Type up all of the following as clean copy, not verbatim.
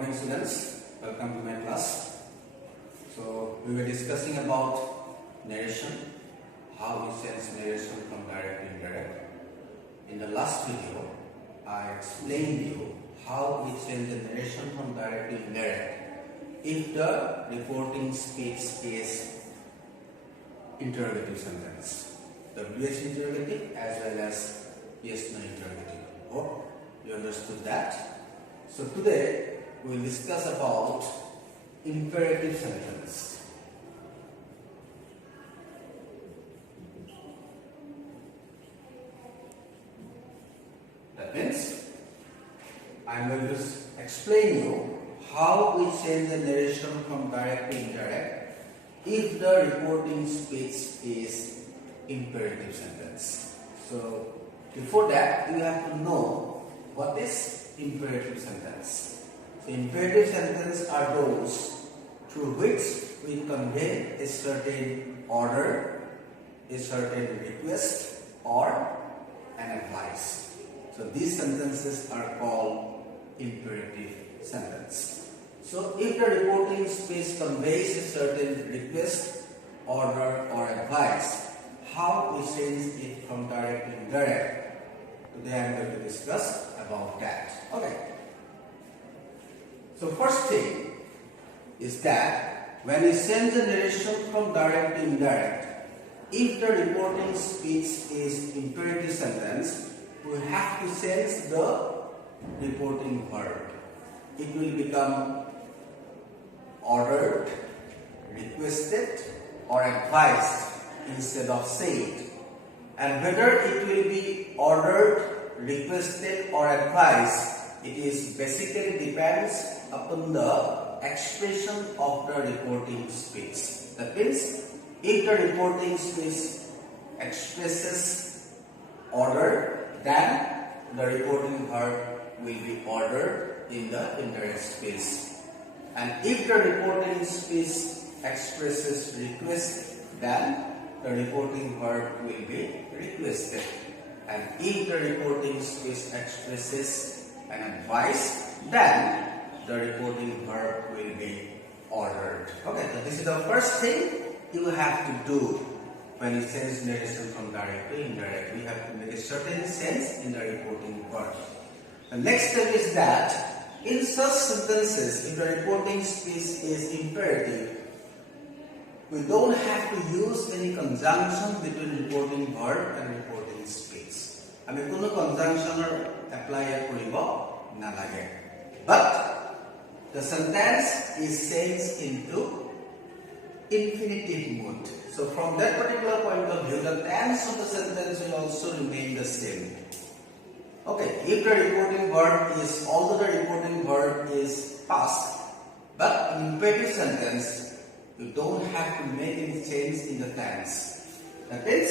morning students, welcome to my class. So we were discussing about narration, how we sense narration from direct to indirect. In the last video, I explained you how we change the narration from direct to indirect if the reporting speech is interrogative sentence. The yes interrogative as well as yes no interrogative. Hope you understood that. So today we will discuss about imperative sentence. That means I am going to explain you how we change the narration from direct to indirect if the reporting speech is imperative sentence. So before that you have to know what is imperative sentence. So imperative sentence are those through which we convey a certain order, a certain request or an advice. So these sentences are called imperative sentence. So if the reporting speech conveys a certain request, order or advice, how we change it from direct to indirect? Today I am going to discuss about that. Okay. So first thing is that when we change the narration from direct to indirect, if the reporting speech is imperative sentence, we have to change the reporting verb. It will become ordered, requested or advised instead of said. And whether it will be ordered, requested or advised, it is basically depends upon the expression of the reporting speech. That means if the reporting speech expresses order, then the reporting verb will be ordered in the indirect speech. And if the reporting speech expresses request, then the reporting verb will be requested. And if the reporting speech expresses an advice, then the reporting verb will be ordered. Okay, so this is the first thing you have to do when you change narration from direct to indirect. We have to make a certain sense in the reporting verb. The next step is that in such sentences, if the reporting speech is imperative, we don't have to use any conjunction between reporting verb and reporting speech. I mean, কোনো conjunction apply কৰিব নালাগে. But the sentence is changed into infinitive mood. So from that particular point of view, the tense of the sentence will also remain the same. Okay, if the reporting verb is, although the reporting verb is past, but in imperative sentence, you don't have to make any change in the tense. That means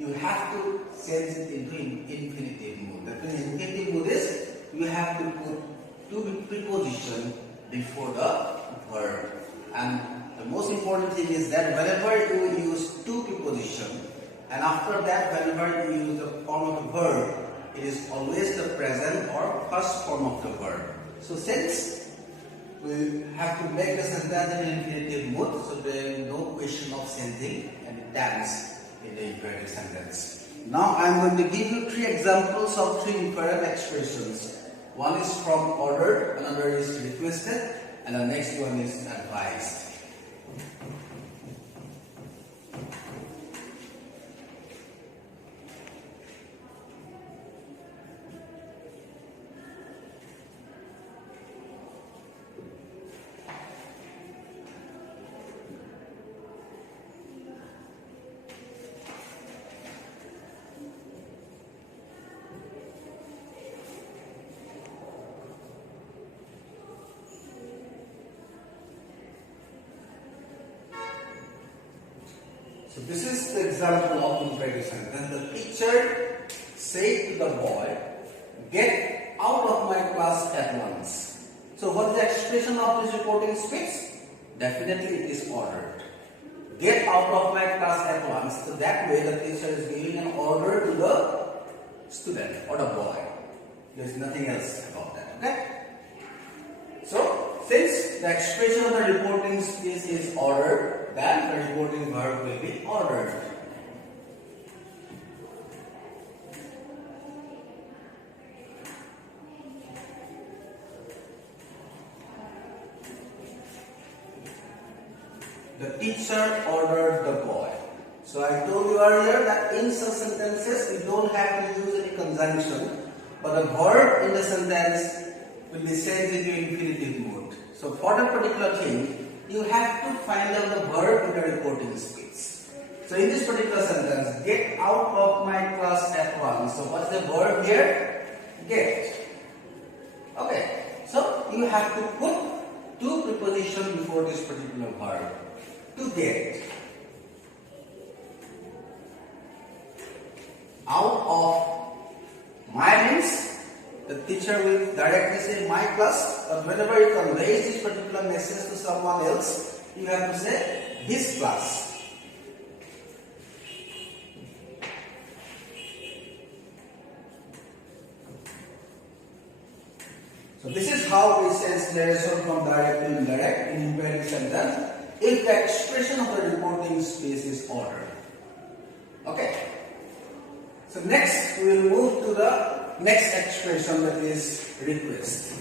you have to change it into infinitive mood. That means infinitive mood is you have to put two preposition before the verb. And the most important thing is that whenever you use two preposition, and after that whenever you use the form of the verb, it is always the present or first form of the verb. So since we have to make the sentence in infinitive mood, so there is no question of changing any tense in the imperative sentence. Now I am going to give you three examples of three imperative expressions. One is from ordered, another is requested, and the next one is advised. So this is the example of imperative sentence. The teacher said to the boy, "Get out of my class at once." So what is the expression of this reporting speech? Definitely it is ordered. Get out of my class at once. So that way the teacher is giving an order to the student or the boy. There is nothing else about that. Okay? So since the expression of the reporting space is ordered, then the reporting verb will be ordered. The teacher ordered the boy. So I told you earlier that in such sentences we don't have to use any conjunction, but the verb in the sentence will be sent into infinitive mode. So for that particular thing, you have to find out the verb in the reporting space. So in this particular sentence, get out of my class at once. So what's the verb here? Get. Okay. So you have to put two prepositions before this particular verb. To get. Out of my means the teacher will directly say my class, but whenever you convey this particular message to someone else, you have to say his class. So this is how we sense narration from direct to indirect in imperative sentence if the expression of the reporting space is ordered. Okay. So next we will move to the next expression, that is request.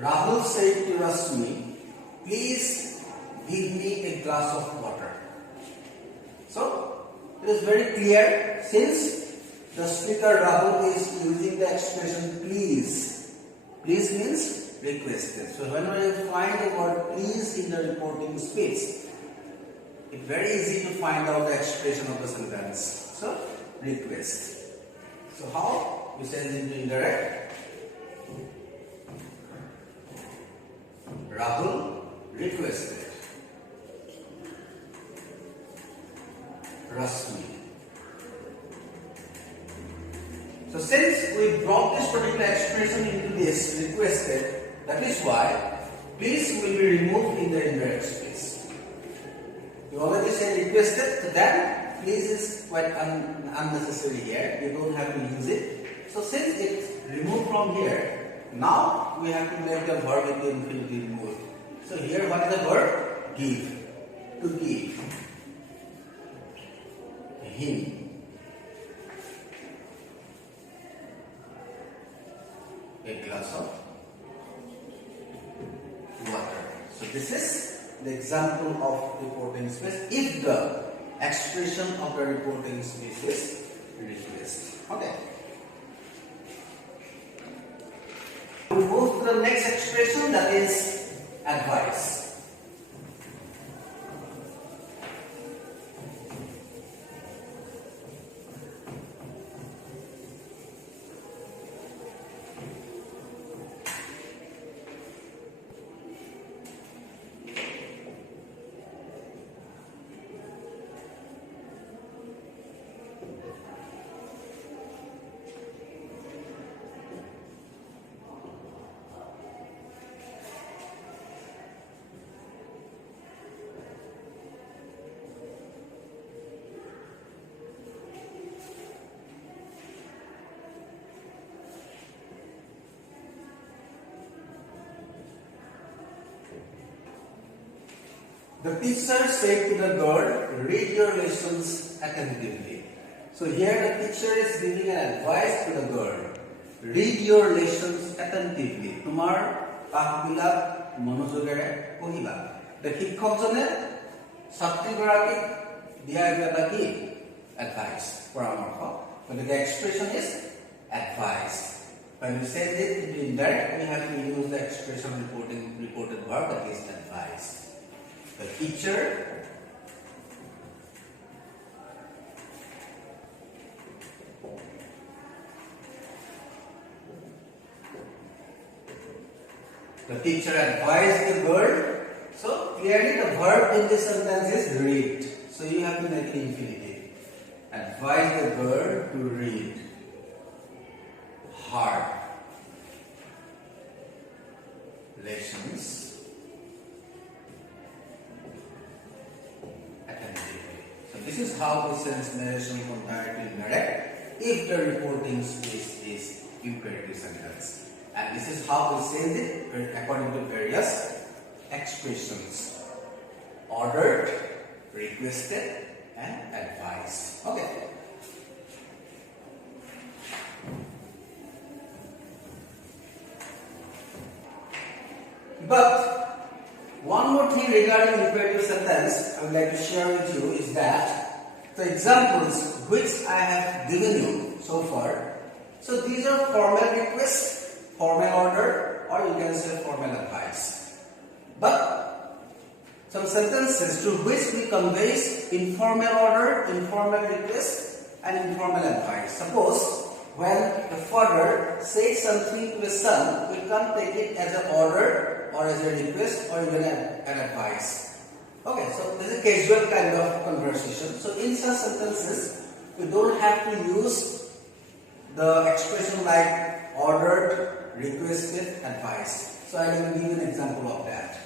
Rahul said to Rasmi, please give me a glass of water. So, it is very clear, since the speaker Rahul is using the expression please. Please means requested. So, whenever you find the word please in the reporting space, it's very easy to find out the expression of the sentence. So, request. So, how? We send it into indirect. Rahul requested Rasmi. So since we brought this particular expression into this requested, that is why please will be removed in the indirect space. You already said requested, so then please is quite unnecessary here. You don't have to use it. So since it's removed from here, now we have to make the verb into infinitive mode. So here what is the verb? Give. To give. Him a glass of water. So this is the example of reporting space if the expression of the reporting space is request. Okay. We move to the next expression, that is advice. The teacher said to the girl, read your lessons attentively. So here the teacher is giving an advice to the girl. Read your lessons attentively. Tumar pathbilak monojogere pohiba. The শিক্ষকজনে ছাত্ৰীগৰাকীক দিয়া এটা কি advice পৰামৰ্শ. But the expression is advice. When we send it indirect, we have to use the expression reported verb, that is advice. The teacher advised the girl. So clearly the verb in this sentence is read. So you have to make it infinitive. Advise the girl to read hard lessons attentively. So this is how we sense narration from direct to indirect if the reporting space is imperative sentence. And this is how we sense it according to various expressions: ordered, requested, and advised. Okay. But one more thing regarding imperative sentence I would like to share with you is that the examples which I have given you so far, so these are formal requests, formal order, or you can say formal advice. But some sentences to which we convey informal order, informal request, and informal advice. Suppose when the father says something to the son, we can't take it as an order or as a request or even an advice. Okay, so this is a casual kind of conversation. So in such sentences, we don't have to use the expression like ordered, requested, advice. So I will give an example of that.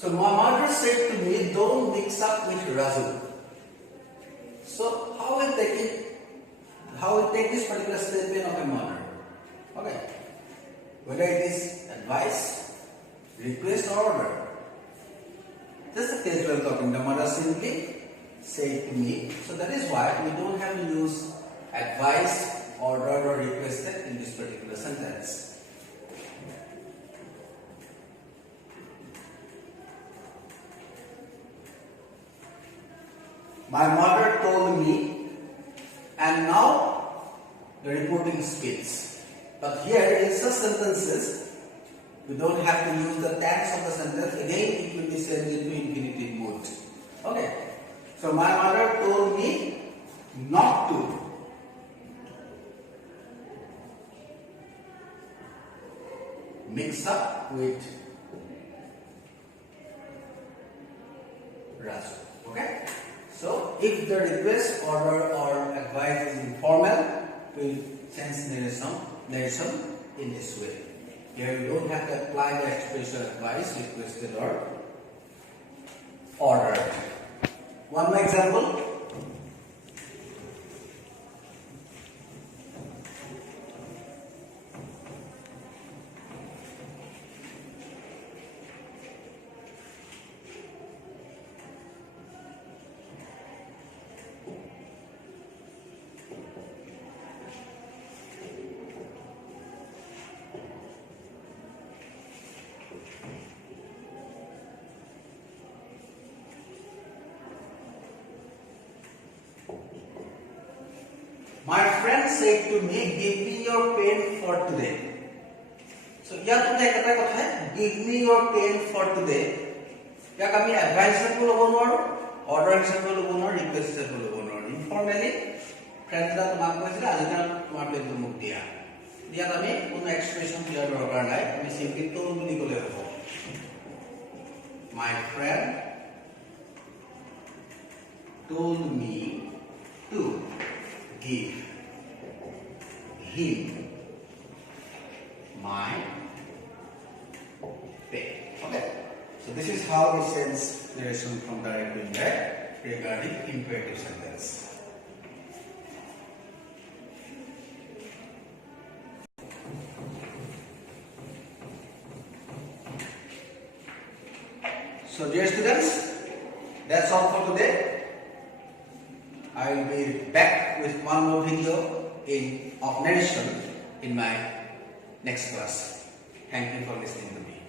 So my mother said to me, don't mix up with Raju. So how will take this particular statement of a mother? Okay. Whether it is advice, request, or order. Just a casual talking. The mother simply said to me. So that is why we don't have to use advice, ordered, or requested in this particular sentence. My mother told me, and now the reporting speaks. But here in such sentences, we don't have to use the tense of the sentence. Again, it will be sent into infinitive mode. Okay. So my mother told me not to mix up with Raju. Okay. So, if the request, order, or advice is informal, we will sense narration in this way. Here you don't have to apply the expression advice, requested, or ordered. One more example. My friend said to me, give me your pen for today. So, here to take a kotha, give me your pen for today. Here kami advice se bolo bonor, order se bolo bonor, request se bolo bonor. Informally, friend da tomak koisile ajina tomar pen to muk dia. Dia kami kono expression clear dorkar nai, kami simply to boli kole hobo. My friend told me to give him my pen. Okay. So this is how we sense narration from direct to indirect regarding imperative sentence. So dear students, that's all for today. I will be back with one more video of narration in my next class. Thank you for listening to me.